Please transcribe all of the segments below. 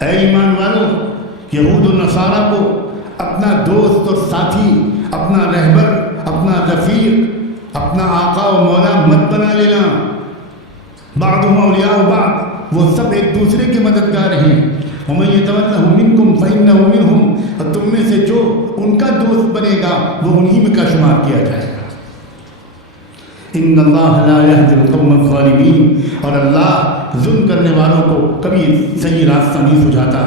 اے ایمان والوں، یہود و نصارہ کو اپنا دوست اور ساتھی، اپنا رہبر، اپنا رفیق، اپنا آقا و مولا مت بنا لینا۔ بعضهم اولیاء بعض، وہ سب ایک دوسرے کے مددگار ہیں۔ ومن یتولہم منکم فإنہ منہم، اور تم میں سے جو ان کا دوست بنے گا وہ انہی میں کا شمار کیا جائے گا۔ ان اللہ لا یہدی القوم الظالمین، اور اللہ ظلم کرنے والوں کو کبھی صحیح راستہ نہیں سجھاتا۔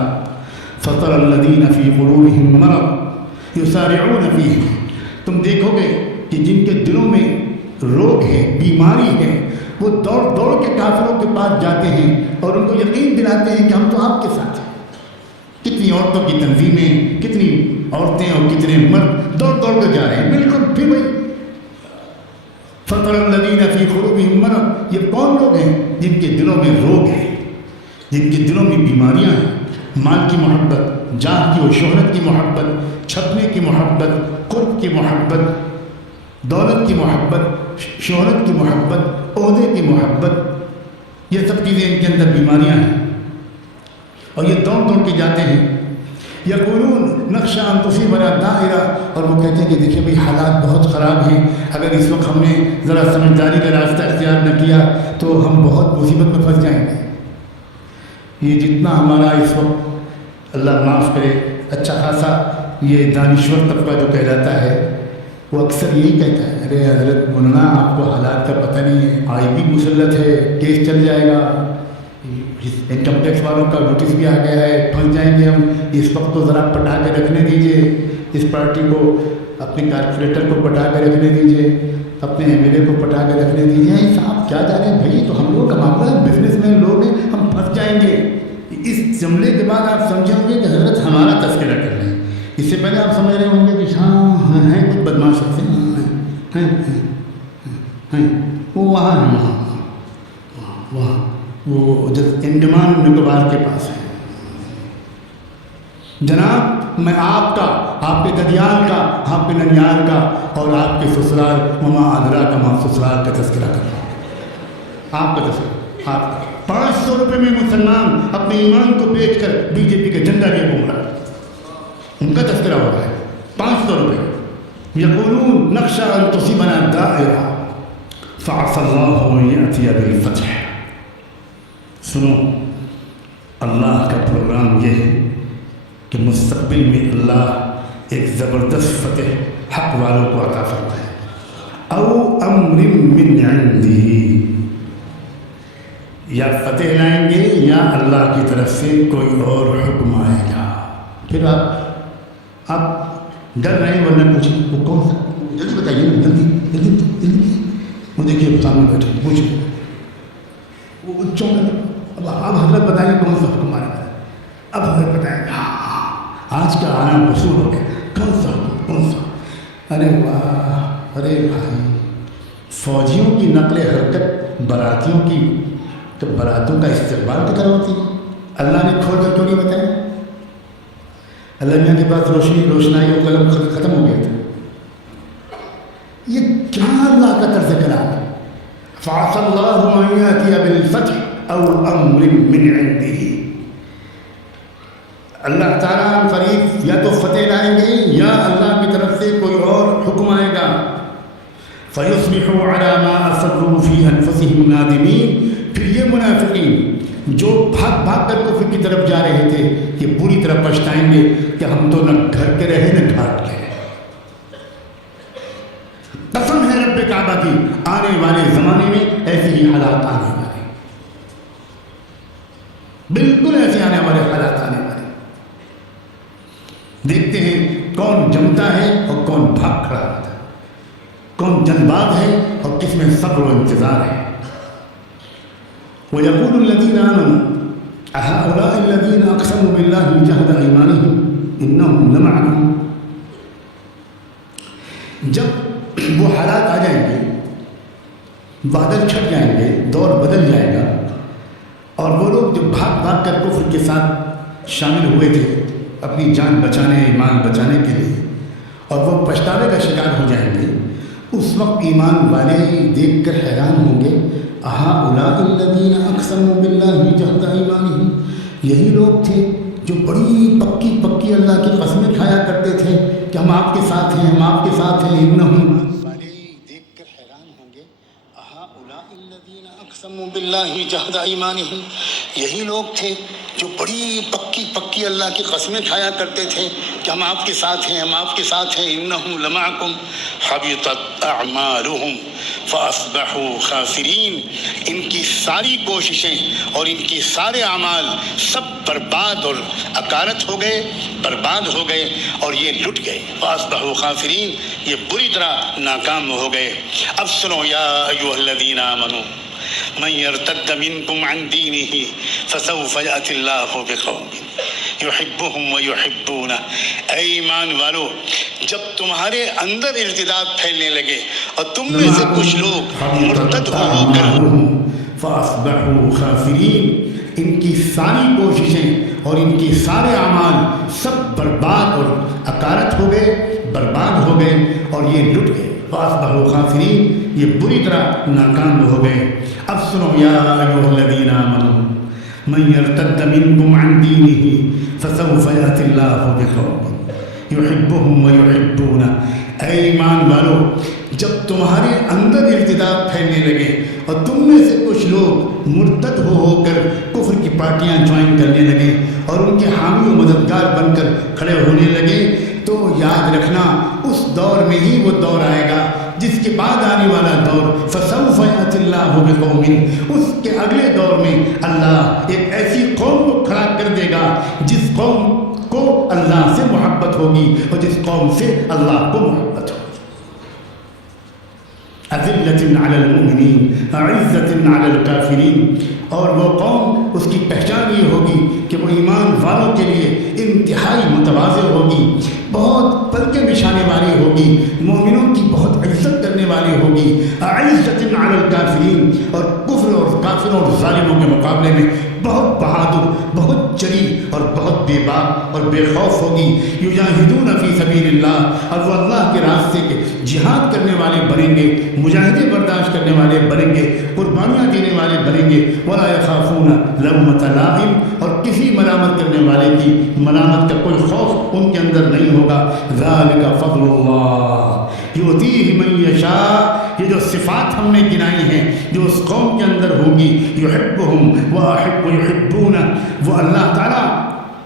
فطر الذین فی قلوبہم مرض یسارعون فیہ، تم دیکھو گے کہ جن کے دلوں میں روگ ہے، بیماری ہے، وہ دوڑ دوڑ کے کافروں کے پاس جاتے ہیں اور ان کو یقین دلاتے ہیں کہ ہم تو آپ کے ساتھ ہیں۔ کتنی عورتوں کی تنظیمیں، کتنی عورتیں اور کتنے مرد دوڑ دوڑ کر جا رہے ہیں، بالکل پھر وہی فطر الذین فی قلوبہم مرض، یہ کون لوگ ہیں؟ جن کے دلوں میں روگ ہے، جن کے دلوں میں بیماریاں ہیں۔ مال کی محبت، جاہ کی و شہرت کی محبت، چھپنے کی محبت، قرب کی محبت، دولت کی محبت، شہرت کی محبت، عہدے کی محبت، یہ سب چیزیں ان کے اندر بیماریاں ہیں، اور یہ دوڑ دوڑ کے جاتے ہیں۔ یقولون نخشى ان تصیبنا دائرہ، اور وہ کہتے ہیں کہ دیکھیں بھئی حالات بہت خراب ہیں، اگر اس وقت ہم نے ذرا سمجھداری کا راستہ اختیار نہ کیا تو ہم بہت مصیبت میں پھنس جائیں گے۔ یہ جتنا ہمارا اس وقت اللہ معاف کرے اچھا خاصا یہ دانشور طبقہ جو کہلاتا ہے، وہ اکثر یہی کہتا ہے، ارے حضرت مولانا آپ کو حالات کا پتہ نہیں ہے، آئی بی مسلط ہے، کیس چل جائے گا، انکم ٹیکس والوں کا نوٹس بھی آ گیا ہے، پھنس جائیں گے ہم، اس وقت تو ذرا پٹا کے رکھنے دیجئے، اس پارٹی کو، اپنے کارپوریٹر کو پٹا کے رکھنے دیجئے، اپنے ایم ایل اے کو پٹا کے رکھنے دیجئے۔ صاحب کیا جا رہے ہیں بھائی، تو ہم لوگ کا معاملہ ہے، بزنس مین لوگ ہیں، ہم پھنس جائیں گے۔ اس جملے کے بعد آپ سمجھیں گے کہ حضرت ہمارا تذکرہ کر رہے ہیں۔ اس سے پہلے آپ سمجھ رہے ہوں گے کہ ہاں ہیں کچھ بدماش ہیں، وہ وہاں ہیں، وہاں وہ جب انڈمان نکوبار کے پاس ہے۔ جناب میں آپ کا، آپ کے ددیال کا، آپ کے ننیال کا اور آپ کے سسرال وما ادراک ما سسرال کا تذکرہ کر رہا ہوں۔ آپ کا تذکرہ، آپ 500 روپے میں مسلمان اپنے ایمان کو بیچ کر بی جے پی کا جھنڈا لے گھوم رہا ہے، ان کا تذکرہ ہو رہا ہے۔ 500 روپے۔ یقولون نخشى ان تصیبنا دائرہ فعسى اللہ ان یأتی بالفتح۔ سنو، اللہ کا پروگرام یہ ہے کہ مستقبل میں اللہ ایک زبردست فتح حق والوں کو عطا فرمائے۔ او امر من عندہ، یا فتح لائیں گے یا اللہ کی طرف سے کوئی اور حکم آئے گا۔ پھر آپ ڈر رہے ہیں ورنہ پوچھیں وہ کون سا، جلدی بتائیے نا، جلدی جلدی جلدی، وہ دیکھیے سامنے بیٹھے پوچھیں، وہ چونکہ اب حضرت بتائیے کون سا حکم آئے گا۔ اب حضرت بتائیں گے آج کا آنا وصول ہو گیا، کون سا حکم، کون سا؟ ارے واہ، ارے بھائی، فوجیوں کی نقل حرکت براتیوں کی، تو براتوں کا استقبال کی طرح ہوتی ہے۔ اللہ نے کھول کر کیوں نہیں بتایا؟ اللہ میاں کے پاس روشنائی و قلم ختم ہو گیا تھا۔ یہ کیا اللہ کا طرز کلام ہے؟ فَعَسَى اللَّهُ أَن يَأْتِيَ بِالْفَتْحِ أَوْ أَمْرٍ مِّنْ عِندِهِ۔ اللہ تعالیٰ قریب یا تو فتح لائیں گے یا اللہ کی طرف سے کوئی اور حکم آئے گا۔ فَيُصْبِحُوا عَلَى مَا أَصَرُّوا فِي أَنفُسِهِمْ نَادِمِينَ، پھر یہ منافقین جو بھاگ بھاگ کر کفر کی طرف جا رہے تھے، یہ بری طرح پچھتائیں گے کہ ہم تو نہ گھر کے رہے نہ گھاٹ کے رہے۔ قسم ہے رب کعبہ کی، آنے والے زمانے میں ایسے ہی حالات آنے والے، بالکل ایسے آنے والے حالات آنے والے۔ دیکھتے ہیں کون جمتا ہے اور کون بھاگ کھڑا ہوتا ہے، کون جنباز ہے اور کس میں صبر و انتظار ہے۔ وَيَقُولُ الَّذِينَ آمَنُوا أَهَؤُلَاءِ الَّذِينَ أَقْسَمُوا بِاللَّهِ جَهْدَ أَيْمَانِهِمْ إِنَّهُمْ لَمَعَكُمْ۔ جب وہ حالات آ جائیں گے، بادل چھٹ جائیں گے، دور بدل جائے گا، اور وہ لوگ جو بھاگ بھاگ کر کفر کے ساتھ شامل ہوئے تھے اپنی جان بچانے، ایمان بچانے کے لیے، اور وہ پچھتاوے کا شکار ہو جائیں گے، اس وقت ایمان والے ہی دیکھ کر حیران ہوں گے، أَهَؤُلَاءِ الَّذِينَ أَقْسَمُوا بِاللَّهِ جَهْدَ أَيْمَانِهِمْ، یہی لوگ تھے جو بڑی پکی پکی اللہ کی قسمیں کھایا کرتے تھے کہ ہم آپ کے ساتھ ہیں، ہم آپ کے ساتھ ہیں، انہم والے دیکھ کر حیران ہوں گے، اہؤلاء الذین اقسموا باللہ جہد ایمانہم، یہی لوگ تھے جو بڑی پکی پکی اللہ کی قسمیں کھایا کرتے تھے کہ ہم آپ کے ساتھ ہیں، ہم آپ کے ساتھ ہیں، انہم لمعکم حبطت اعمالہم فاصبحوا خاسرین، ان کی ساری کوششیں اور ان کی سارے اعمال سب برباد اور اکارت ہو گئے، برباد ہو گئے اور یہ لٹ گئے، فاصبحوا خاسرین، یہ بری طرح ناکام ہو گئے۔ اب سنو یا ایھا الذین آمنوا من یرتد منکم عن دینہ فسوف یأتی اللہ بقوم یحبهم ویحبونہ، اے ایمان والو جب تمہارے اندر ارتداد پھیلنے لگے اور تم میں سے کچھ لوگ مرتد ہو کر فاصبحوا خاسرین، ان کی ساری کوششیں اور ان کے سارے اعمال سب برباد اور اکارت ہو گئے، برباد ہو گئے اور یہ لٹ گئے، فاصبحوا خاسرین، یہ بری طرح ناکام ہو گئے۔ اب سنو یا ایھا الذین آمنوا من یرتد منکم عن دینہ فسوف یأتی اللہ بقوم یحبهم ویحبونہ، اے ایمان والو جب تمہارے اندر ارتداد پھیلنے لگے اور تم میں سے کچھ لوگ مرتد ہو کر کفر کی پارٹیاں جوائن کرنے لگے اور ان کے حامی و مددگار بن کر کھڑے ہونے لگے، تو یاد رکھنا اس دور میں ہی وہ دور آئے گا جس کے بعد آنے والا دور فسوف یأتی اللہ بقوم، اس کے اگلے دور میں اللہ ایک ایسی قوم کو کھڑا کر دے گا جس قوم کو اللہ سے محبت ہوگی اور جس قوم سے اللہ کو محبت ہوگی۔ اذلۃ علی المؤمنین اعزۃ علی الکافرین، اور وہ قوم اس کی پہچان یہ ہوگی کہ وہ ایمان والوں کے لیے انتہائی متواضع ہوگی، بہت پلکیں بچھانے والی ہوگی، مومنوں کی بہت عزت کرنے والی ہوگی، اعزۃ علی الکافرین، اور کفر اور کافروں اور ظالموں کے مقابلے میں بہت بہادر، بہت جری اور بہت بے باک اور بے خوف ہوگی۔ یجاہدون فی سبیل اللہ، اور وہ اللہ کے راستے کے جہاد کرنے والے بنیں گے، مجاہدے برداشت کرنے والے بنیں گے، قربانیاں دینے والے بنیں گے، ولا یخافون لومۃ لائم، اور کسی ملامت کرنے والے کی ملامت کا کوئی خوف ان کے اندر نہیں ہوگا۔ ذالک فضل اللہ یؤتیہ من یشاء، یہ جو صفات ہم نے گنائی ہیں جو اس قوم کے اندر ہوگی، یحبہم ویحبونہ، وہ اللہ تعالیٰ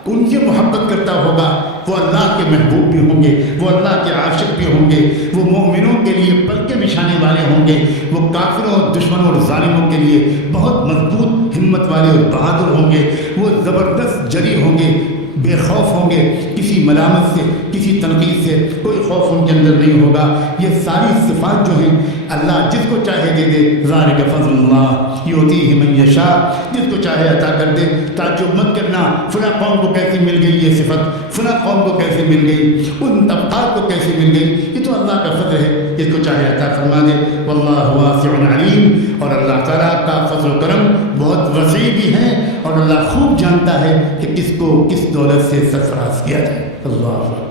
ان سے محبت کرتا ہوگا، وہ اللہ کے محبوب بھی ہوں گے، وہ اللہ کے عاشق بھی ہوں گے، وہ مومنوں کے لیے پلکیں بچھانے والے ہوں گے، وہ کافروں اور دشمنوں اور ظالموں کے لیے بہت مضبوط ہمت والے اور بہادر ہوں گے، وہ زبردست جری ہوں گے، بے خوف ہوں گے، کسی ملامت سے کسی تنقید سے کوئی خوف ان کے اندر نہیں ہوگا۔ یہ ساری صفات جو ہیں اللہ جس کو چاہے دے دے، ذالک فضل اللہ یؤتیہ من یشاء، جس کو چاہے عطا کر دے۔ تعجب مت کرنا فلاں قوم کو کیسے مل گئی یہ صفت، فلاں قوم کو کیسے مل گئی، ان طبقات کو کیسے مل گئی، یہ تو اللہ کا فضل ہے، جس کو چاہے عطا فرما دے۔ واللہ واسع علیم، اور اللہ تعالیٰ کا فضل و کرم بہت وسیع بھی ہے، اور اللہ خوب جانتا ہے کہ کس کو کس دولت سے سرفراز کیا جائے۔ اللہ اکبر،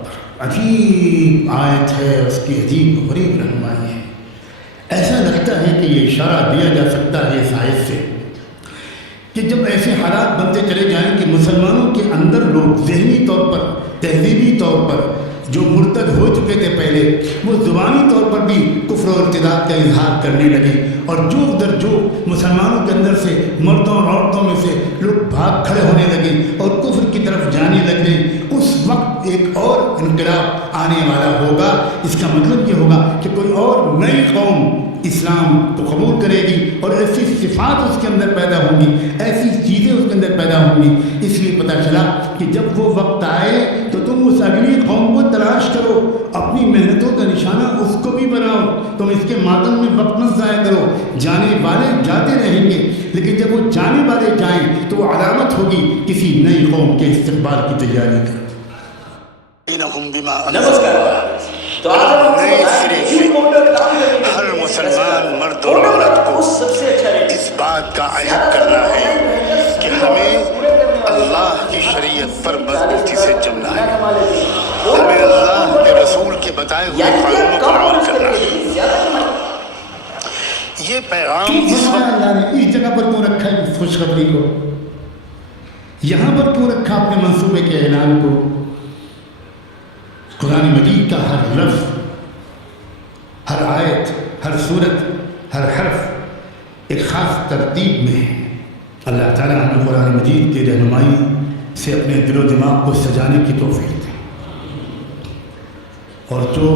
عجیب آیت ہے، اس کی عجیب و غریب رہنمائی ہے۔ ایسا لگتا ہے کہ یہ اشارہ دیا جا سکتا ہے اس آیت سے کہ جب ایسے حالات بنتے چلے جائیں کہ مسلمانوں کے اندر لوگ ذہنی طور پر، تہذیبی طور پر جو مرتد ہو چکے تھے پہلے، وہ زبانی طور پر بھی کفر و ارتداد کا اظہار کرنے لگے، اور جو در جو مسلمانوں کے اندر سے مردوں اور عورتوں میں سے لوگ بھاگ کھڑے ہونے لگے اور کفر کی طرف جانے لگے، اس وقت ایک اور انقلاب آنے والا ہوگا۔ اس کا مطلب یہ ہوگا کہ کوئی اور نئی قوم اسلام کو قبول کرے گی، اور ایسی صفات اس کے اندر پیدا ہوں گی، ایسی چیزیں اس کے اندر پیدا ہوں گی۔ اس لیے پتہ چلا کہ جب وہ وقت آئے تو تم اس اگلی قوم کو تلاش کرو، اپنی محنتوں کا نشانہ اس کو بھی بناؤ، تم اس کے ماتم میں وقت مت ضائع کرو۔ جانے والے جاتے رہیں گے، لیکن جب وہ جانے والے جائیں تو وہ علامت ہوگی کسی نئی قوم کے استقبال کی تیاری کا۔ تو نئے سرے سے ہر مسلمان مرد اور عورت کو اس بات کا عہد کرنا ہے کہ ہمیں اللہ کی شریعت پر مضبوطی سے جمنا ہے، ہمیں اللہ کے رسول کے بتائے ہوئے قانونوں پر عمل کرنا ہے۔ یہ پیغام اس وقت اللہ نے اس جگہ پر کیوں رکھا ہے اس خوشخبری کو؟ یہاں پر کیوں رکھا اپنے منصوبے کے اعلان کو؟ قرآن مجید کا ہر لفظ، ہر آیت، ہر صورت، ہر حرف ایک خاص ترتیب میں ہے۔ اللہ تعالیٰ ہمیں قرآن مجید کی رہنمائی سے اپنے دل و دماغ کو سجانے کی توفیق دے، اور جو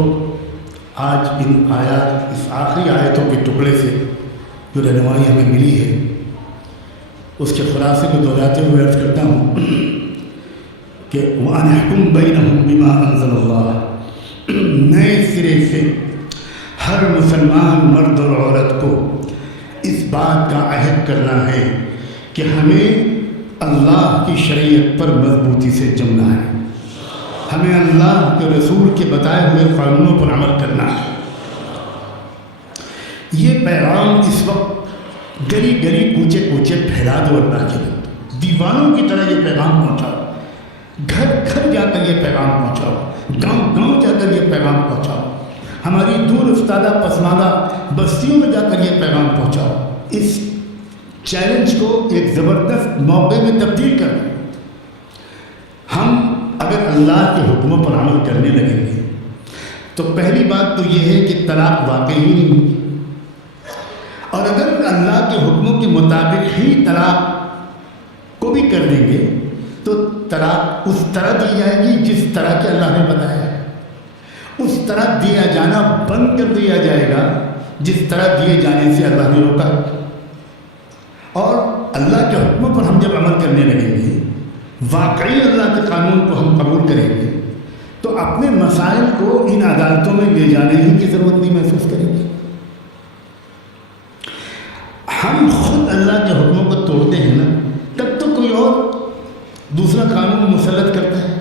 آج ان آیات، اس آخری آیتوں کے ٹکڑے سے جو رہنمائی ہمیں ملی ہے، اس کے خلاصے کو دہراتے ہوئے عرض کرتا ہوں کہ وَأَنِ احْكُم بَيْنَهُم بِمَا أَنزَلَ اللَّهُ، نئے سرے سے ہر مسلمان مرد اور عورت کو اس بات کا عہد کرنا ہے کہ ہمیں اللہ کی شریعت پر مضبوطی سے جمنا ہے، ہمیں اللہ کے رسول کے بتائے ہوئے قانونوں پر عمل کرنا ہے۔ یہ پیغام اس وقت گلی گلی کوچے کوچے پھیلا دو، اللہ کے بندو، دیوانوں کی طرح یہ پیغام پہنچاؤ، گھر گھر جا کر یہ پیغام پہنچاؤ، گاؤں گاؤں جا کر یہ پیغام پہنچاؤ، ہماری دور افتادہ پسماندہ بستیوں میں جا کر یہ پیغام پہنچاؤ۔ اس چیلنج کو ایک زبردست موقع میں تبدیل کر دیں۔ ہم اگر اللہ کے حکموں پر عمل کرنے لگیں گے تو پہلی بات تو یہ ہے کہ طلاق واقعی ہی نہیں ہوگی، اور اگر اللہ کے حکموں کے مطابق ہی طلاق کو بھی کر دیں گے تو طلاق اس طرح دی جائے گی جس طرح کہ اللہ نے بتایا ہے، اس طرح دیا جانا بند کر دیا جائے گا جس طرح دیے جانے سے اللہ نے روکا۔ اور اللہ کے حکموں پر ہم جب عمل کرنے لگیں گے، واقعی اللہ کے قانون کو ہم قبول کریں گے، تو اپنے مسائل کو ان عدالتوں میں لے جانے ہی کی ضرورت نہیں محسوس کریں گے۔ ہم خود اللہ کے حکموں کو توڑتے ہیں نا، تب تو کوئی اور دوسرا قانون مسلط کرتا ہے،